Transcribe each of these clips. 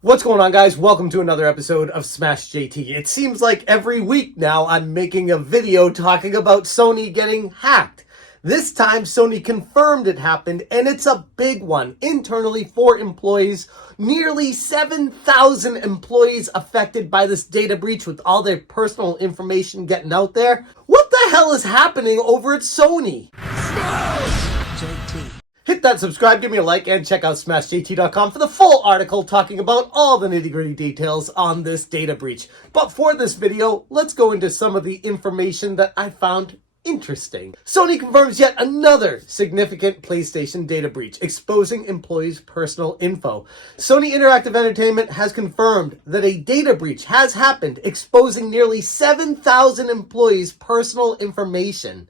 What's going on, guys? Welcome to another episode of Smash JT. It seems like every week now I'm making a video talking about Sony getting hacked. This time Sony confirmed it happened, and it's a big one. Internally, for employees, nearly 7,000 employees affected by this data breach with all their personal information getting out there. What the hell is happening over at Sony? Hit that subscribe, give me a like, and check out smashjt.com for the full article talking about all the nitty-gritty details on this data breach. But for this video, let's go into some of the information that I found interesting. Sony confirms yet another significant PlayStation data breach, exposing employees' personal info. Sony Interactive Entertainment has confirmed that a data breach has happened, exposing nearly 7,000 employees' personal information.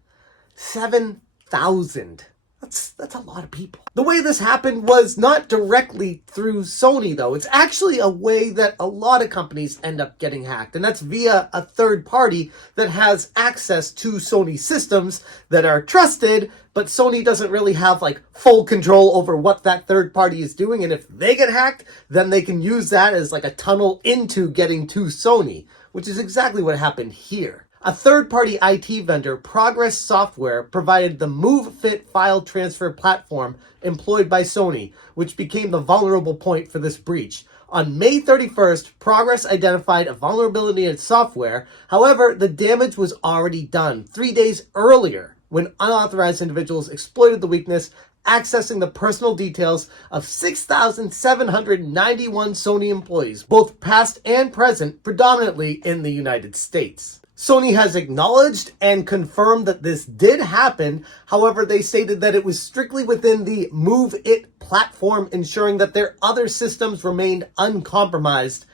7,000. That's a lot of people. The way this happened was not directly through Sony, though. It's actually a way that a lot of companies end up getting hacked, and that's via a third party that has access to Sony systems that are trusted, but Sony doesn't really have full control over what that third party is doing, and if they get hacked, then they can use that as a tunnel into getting to Sony, which is exactly what happened here. A third-party IT vendor, Progress Software, provided the MoveFit file transfer platform employed by Sony, which became the vulnerable point for this breach. On May 31st, Progress identified a vulnerability in its software. However, the damage was already done 3 days earlier when unauthorized individuals exploited the weakness, accessing the personal details of 6,791 Sony employees, both past and present, predominantly in the United States. Sony has acknowledged and confirmed that this did happen. However, they stated that it was strictly within the Move It platform, ensuring that their other systems remained uncompromised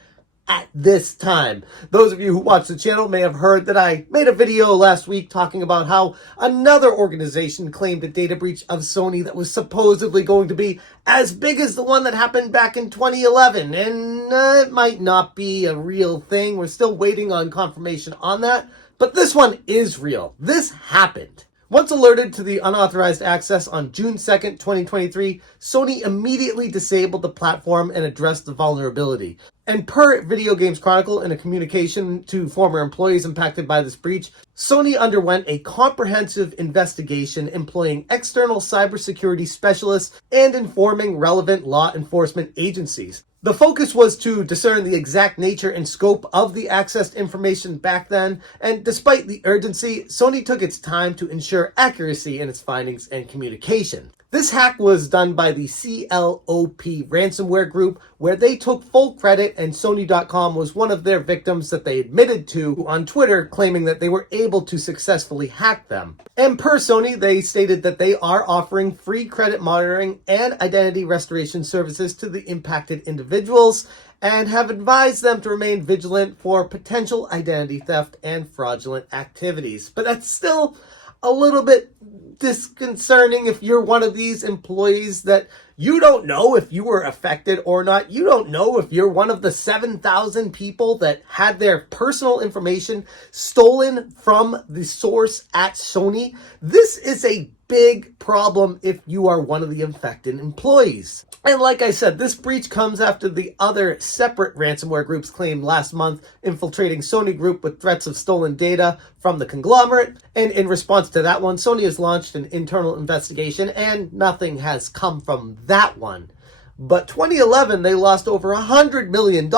at this time. Those of you who watch the channel may have heard that I made a video last week talking about how another organization claimed a data breach of Sony that was supposedly going to be as big as the one that happened back in 2011. And it might not be a real thing. We're still waiting on confirmation on that. But this one is real. This happened. Once alerted to the unauthorized access on June 2nd, 2023, Sony immediately disabled the platform and addressed the vulnerability. And per Video Games Chronicle, in a communication to former employees impacted by this breach, Sony underwent a comprehensive investigation employing external cybersecurity specialists and informing relevant law enforcement agencies. The focus was to discern the exact nature and scope of the accessed information back then, and despite the urgency, Sony took its time to ensure accuracy in its findings and communication. This hack was done by the CLOP ransomware group, where they took full credit, and Sony.com was one of their victims that they admitted to on Twitter, claiming that they were able to successfully hack them. And per Sony, they stated that they are offering free credit monitoring and identity restoration services to the impacted individuals, and have advised them to remain vigilant for potential identity theft and fraudulent activities. But that's still a little bit disconcerting if you're one of these employees that you don't know if you were affected or not. You don't know if you're one of the 7,000 people that had their personal information stolen from the source at Sony. This is a big problem if you are one of the infected employees. And like I said, this breach comes after the other separate ransomware groups claimed last month infiltrating Sony Group with threats of stolen data from the conglomerate. And in response to that one, Sony has launched an internal investigation, and nothing has come from that one. But 2011, they lost over $100 million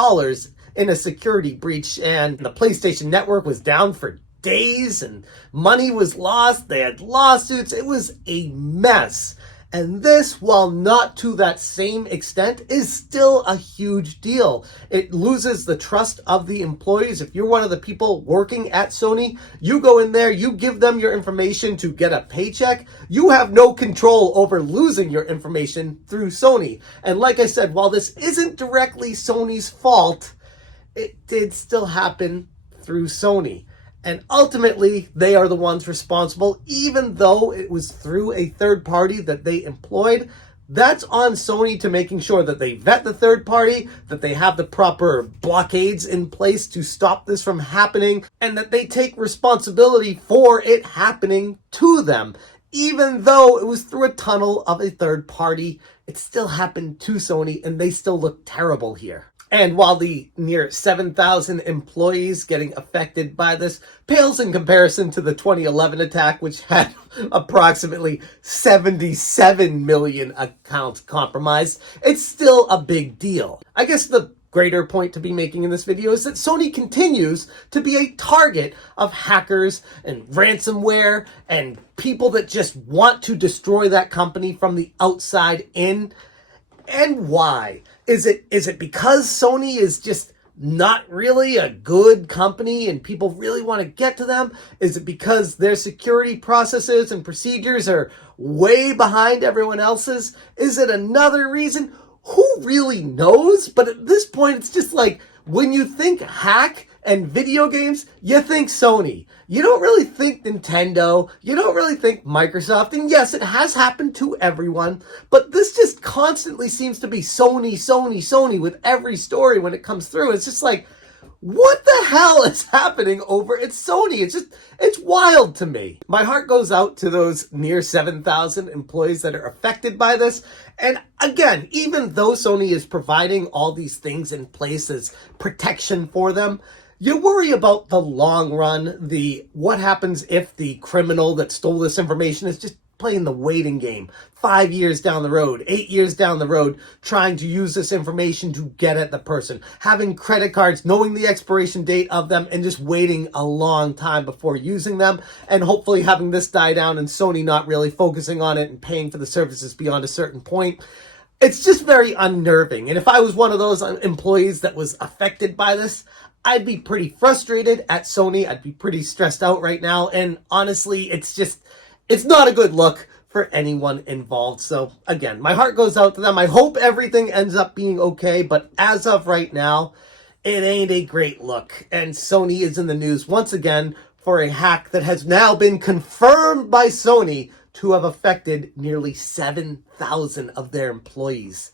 in a security breach, and the PlayStation Network was down for days, and money was lost. They had lawsuits. It was a mess. And this, while not to that same extent, is still a huge deal. It loses the trust of the employees. If you're one of the people working at Sony, you go in there, you give them your information to get a paycheck. You have no control over losing your information through Sony. And like I said, while this isn't directly Sony's fault, it did still happen through Sony. And ultimately, they are the ones responsible, even though it was through a third party that they employed. That's on Sony to making sure that they vet the third party, that they have the proper blockades in place to stop this from happening, and that they take responsibility for it happening to them. Even though it was through a tunnel of a third party, it still happened to Sony, and they still look terrible here. And while the near 7,000 employees getting affected by this pales in comparison to the 2011 attack, which had approximately 77 million accounts compromised, it's still a big deal. I guess the greater point to be making in this video is that Sony continues to be a target of hackers and ransomware and people that just want to destroy that company from the outside in. And why? Is it because Sony is just not really a good company and people really want to get to them? Is it because their security processes and procedures are way behind everyone else's? Is it another reason? Who really knows? But at this point, it's just like, when you think hack and video games, you think Sony. You don't really think Nintendo. You don't really think Microsoft. And yes, it has happened to everyone, but this just constantly seems to be Sony, Sony, Sony with every story when it comes through. It's just like, what the hell is happening over at Sony? It's wild to me. My heart goes out to those near 7,000 employees that are affected by this. And again, even though Sony is providing all these things in place as protection for them, you worry about the long run, what happens if the criminal that stole this information is just playing the waiting game 5 years down the road, 8 years down the road, trying to use this information to get at the person, having credit cards, knowing the expiration date of them, and just waiting a long time before using them, and hopefully having this die down and Sony not really focusing on it and paying for the services beyond a certain point. It's just very unnerving. And if I was one of those employees that was affected by this, I'd be pretty frustrated at Sony. I'd be pretty stressed out right now. And honestly, it's not a good look for anyone involved. So again, my heart goes out to them. I hope everything ends up being okay. But as of right now, it ain't a great look. And Sony is in the news once again for a hack that has now been confirmed by Sony to have affected nearly 7,000 of their employees.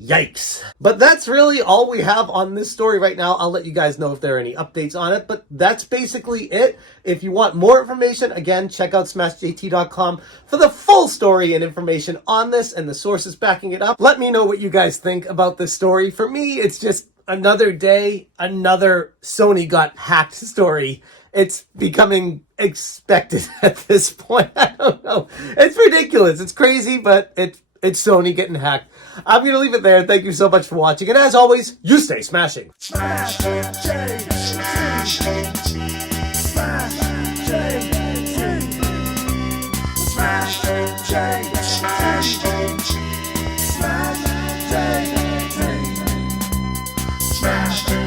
Yikes. But that's really all we have on this story right now. I'll let you guys know if there are any updates on it, but that's basically it. If you want more information, again, check out smashjt.com for the full story and information on this and the sources backing it up. Let me know what you guys think about this story. For me, it's just another day, another Sony got hacked story. It's becoming expected at this point. I don't know. It's ridiculous. It's crazy, but it's Sony getting hacked. I'm going to leave it there. Thank you so much for watching. And as always, you stay smashing. Smash JT. Smash JT. Smash JT. Smash JT. Smash JT.